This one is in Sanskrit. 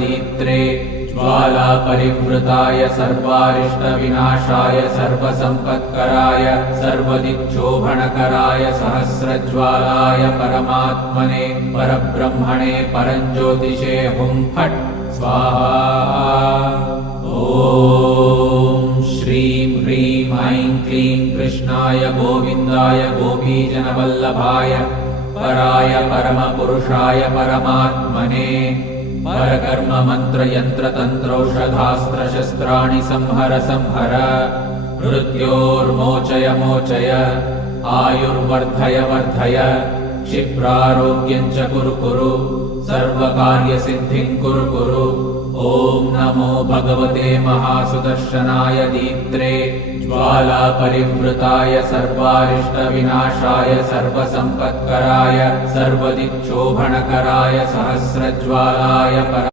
दीप्त्रे ज्वाला परिवृताय सर्वारिष्टविनाशाय सर्वसम्पत्कराय सर्वदिक्शोभनकराय सहस्रज्वालाय परमात्मने परब्रह्मणे परञ्ज्योतिषे हुं फट् स्वाहा। ॐ श्रीं ह्रीं ऐं क्लीं कृष्णाय गोविन्दाय गोपीजनवल्लभाय पराय परमपुरुषाय परमात्मने परकर्म मंत्र यंत्र तंत्रौषधास्त्र शस्त्राणि संहर संहर मृत्योर्मोचय मोचय आयुर्वर्धय वर्धय क्षिप्रारोग्यं च कुरु कुरु सर्वकार्यसिद्धिं कुरु कुरु। ॐ नमो भगवते महासुदर्शनाय दीप्त्रे ज्वाला परिवृताय सर्वारिष्टविनाशाय सर्वसम्पत्कराय सर्वदिक्शोभनकराय सहस्रज्वालाय